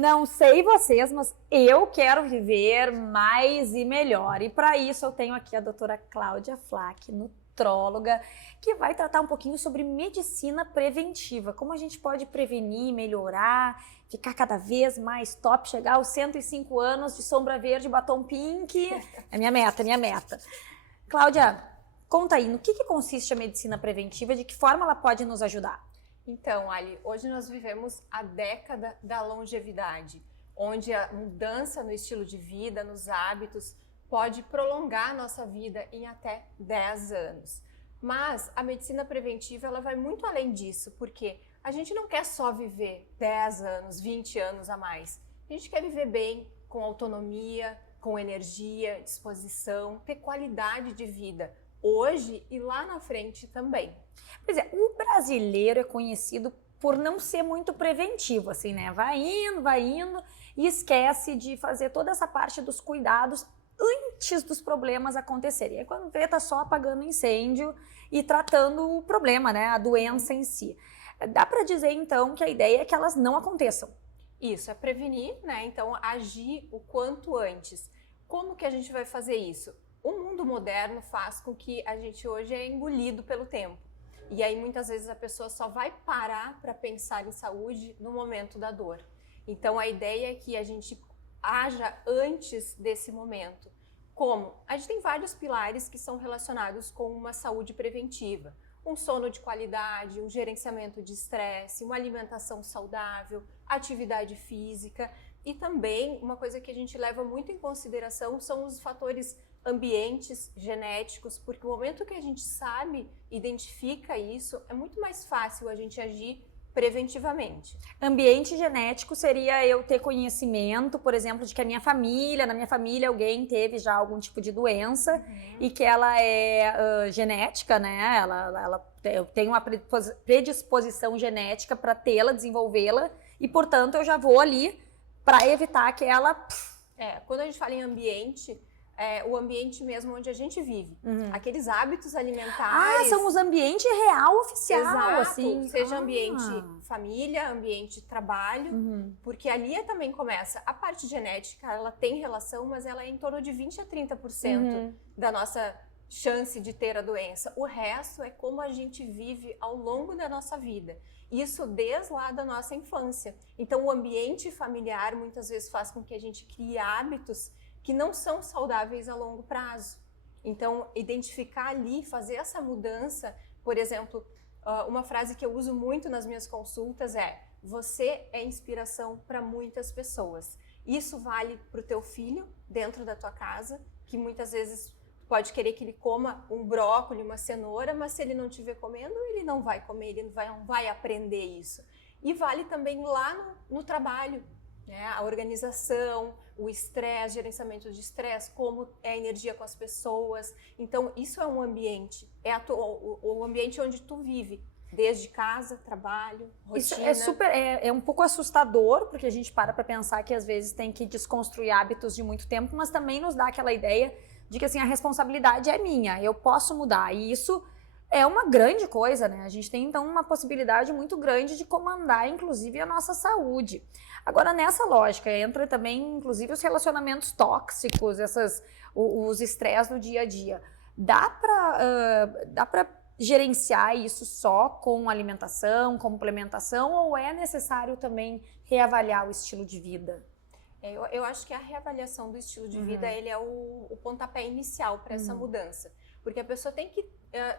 Não sei vocês, mas eu quero viver mais e melhor. E para isso eu tenho aqui a doutora Cláudia Flach, nutróloga, que vai tratar um pouquinho sobre medicina preventiva. Como a gente pode prevenir, melhorar, ficar cada vez mais top, chegar aos 105 anos de sombra verde, batom pink. É minha meta, minha meta. Cláudia, conta aí, no que consiste a medicina preventiva, de que forma ela pode nos ajudar? Então, Ali, hoje nós vivemos a década da longevidade, onde a mudança no estilo de vida, nos hábitos, pode prolongar a nossa vida em até 10 anos. Mas a medicina preventiva ela vai muito além disso, porque a gente não quer só viver 10 anos, 20 anos a mais. A gente quer viver bem, com autonomia, com energia, disposição, ter qualidade de vida, hoje e lá na frente também. Pois é, o brasileiro é conhecido por não ser muito preventivo, assim, né? Vai indo e esquece de fazer toda essa parte dos cuidados antes dos problemas acontecerem. E aí quando vê, tá só apagando incêndio e tratando o problema, né? A doença em si. Dá para dizer, então, que a ideia é que elas não aconteçam. Isso, é prevenir, né? Então, agir o quanto antes. Como que a gente vai fazer isso? O mundo moderno faz com que a gente hoje é engolido pelo tempo. E aí muitas vezes a pessoa só vai parar para pensar em saúde no momento da dor. Então a ideia é que a gente haja antes desse momento. Como? A gente tem vários pilares que são relacionados com uma saúde preventiva. Um sono de qualidade, um gerenciamento de estresse, uma alimentação saudável, atividade física e também uma coisa que a gente leva muito em consideração são os fatores ambientes genéticos, porque o momento que a gente sabe, identifica isso, é muito mais fácil a gente agir preventivamente. Ambiente genético seria eu ter conhecimento, por exemplo, de que na minha família alguém teve já algum tipo de doença e que ela é genética, né? Eu tenho uma predisposição genética para tê-la, desenvolvê-la e, portanto, eu já vou ali para evitar que ela... Quando a gente fala em ambiente... o ambiente mesmo onde a gente vive. Aqueles hábitos alimentares... são os ambientes real, oficial, Exato, assim. Seja ambiente família, ambiente trabalho, porque ali também começa. A parte genética, ela tem relação, mas ela é em torno de 20 a 30% da nossa chance de ter a doença. O resto é como a gente vive ao longo da nossa vida. Isso desde lá da nossa infância. Então, o ambiente familiar muitas vezes faz com que a gente crie hábitos que não são saudáveis a longo prazo. Então, identificar ali, fazer essa mudança, por exemplo, uma frase que eu uso muito nas minhas consultas é: você é inspiração para muitas pessoas. Isso vale para o teu filho dentro da tua casa, que muitas vezes pode querer que ele coma um brócolis, uma cenoura, mas se ele não estiver comendo, ele não vai comer, ele não vai aprender isso. E vale também lá no trabalho, né? A organização, o estresse, gerenciamento de estresse, como é a energia com as pessoas. Então, isso é um ambiente, o ambiente onde tu vive, desde casa, trabalho, rotina. Isso é um pouco assustador, porque a gente para pensar que às vezes tem que desconstruir hábitos de muito tempo, mas também nos dá aquela ideia de que assim, a responsabilidade é minha, eu posso mudar. E isso é uma grande coisa, né? A gente tem então uma possibilidade muito grande de comandar, inclusive, a nossa saúde. Agora, nessa lógica, entra também, inclusive, os relacionamentos tóxicos, os estresses do dia a dia. Dá para gerenciar isso só com alimentação, complementação, ou é necessário também reavaliar o estilo de vida? Eu acho que a reavaliação do estilo de vida ele é o pontapé inicial para essa mudança. Porque a pessoa tem que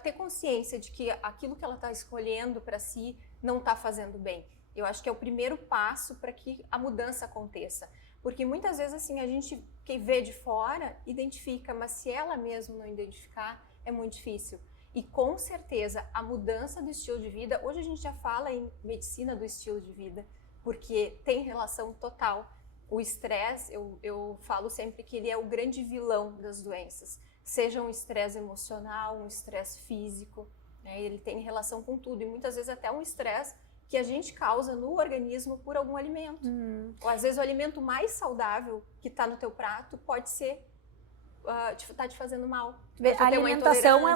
ter consciência de que aquilo que ela está escolhendo para si não está fazendo bem. Eu acho que é o primeiro passo para que a mudança aconteça. Porque muitas vezes assim, a gente que vê de fora identifica, mas se ela mesma não identificar, é muito difícil. E com certeza a mudança do estilo de vida, hoje a gente já fala em medicina do estilo de vida, porque tem relação total. O estresse, eu falo sempre que ele é o grande vilão das doenças. Seja um estresse emocional, um estresse físico, né? Ele tem relação com tudo. E muitas vezes até um estresse que a gente causa no organismo por algum alimento. Ou às vezes o alimento mais saudável que está no teu prato pode ser tá te fazendo mal. A alimentação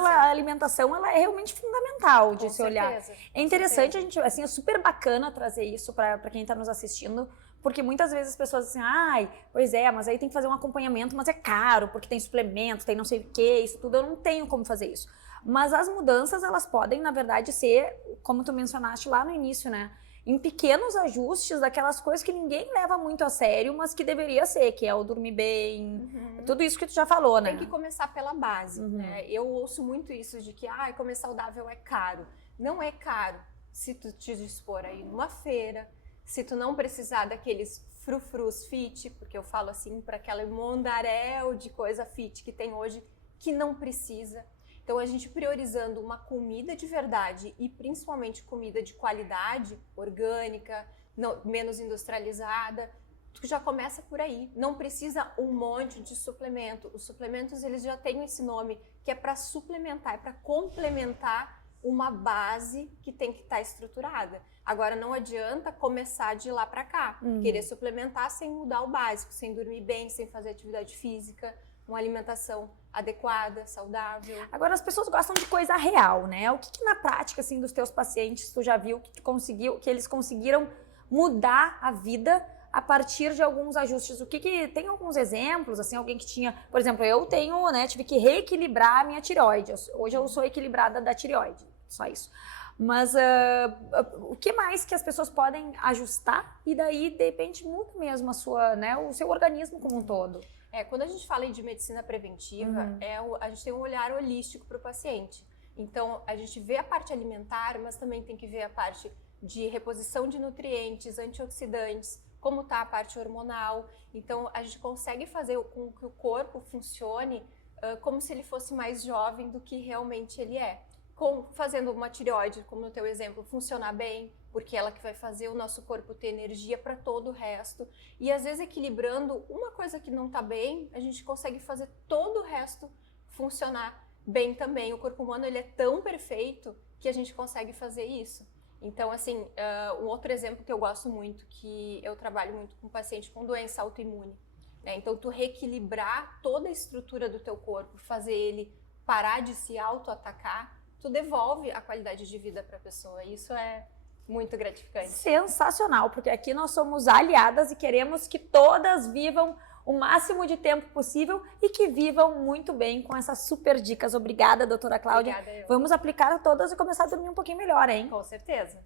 ela é realmente fundamental de se olhar. É interessante, a gente, assim, é super bacana trazer isso para quem está nos assistindo, porque muitas vezes as pessoas dizem, ai, pois é, mas aí tem que fazer um acompanhamento, mas é caro, porque tem suplementos, tem não sei o que, isso tudo, eu não tenho como fazer isso. Mas as mudanças, elas podem, na verdade, ser, como tu mencionaste lá no início, né? Em pequenos ajustes daquelas coisas que ninguém leva muito a sério, mas que deveria ser, que é o dormir bem, tudo isso que tu já falou, né? Tem que começar pela base, né? Eu ouço muito isso de que, comer saudável é caro. Não é caro se tu te dispor a ir numa feira, se tu não precisar daqueles frufrus fit, porque eu falo assim, para aquela mondaréu de coisa fit que tem hoje, que não precisa. Então, a gente priorizando uma comida de verdade e principalmente comida de qualidade, orgânica, menos industrializada, tu já começa por aí. Não precisa um monte de suplemento. Os suplementos, eles já têm esse nome, que é para suplementar, é para complementar uma base que tem que estar estruturada. Agora, não adianta começar de lá para cá, querer suplementar sem mudar o básico, sem dormir bem, sem fazer atividade física, uma alimentação adequada, saudável. Agora, as pessoas gostam de coisa real, né? O que na prática, assim, dos teus pacientes, tu já viu que eles conseguiram mudar a vida a partir de alguns ajustes? Tem alguns exemplos, assim, alguém que tinha, por exemplo, eu tenho, né, tive que reequilibrar a minha tireoide. Hoje eu sou equilibrada da tireoide, só isso. Mas o que mais que as pessoas podem ajustar e daí, de repente, muda mesmo o seu organismo como um todo? Quando a gente fala de medicina preventiva, a gente tem um olhar holístico para o paciente. Então, a gente vê a parte alimentar, mas também tem que ver a parte de reposição de nutrientes, antioxidantes, como está a parte hormonal. Então, a gente consegue fazer com que o corpo funcione como se ele fosse mais jovem do que realmente ele é. Fazendo uma tireoide, como no teu exemplo, funcionar bem, porque ela que vai fazer o nosso corpo ter energia para todo o resto. E às vezes equilibrando uma coisa que não está bem, a gente consegue fazer todo o resto funcionar bem também. O corpo humano, ele é tão perfeito que a gente consegue fazer isso. Então, assim, um outro exemplo que eu gosto muito, que eu trabalho muito com paciente com doença autoimune, né? Então, tu reequilibrar toda a estrutura do teu corpo, fazer ele parar de se auto-atacar, tu devolve a qualidade de vida para a pessoa. Isso é muito gratificante. Sensacional, porque aqui nós somos aliadas e queremos que todas vivam o máximo de tempo possível e que vivam muito bem com essas super dicas. Obrigada, doutora Cláudia. Obrigada, eu. Vamos aplicar todas e começar a dormir um pouquinho melhor, hein? Com certeza.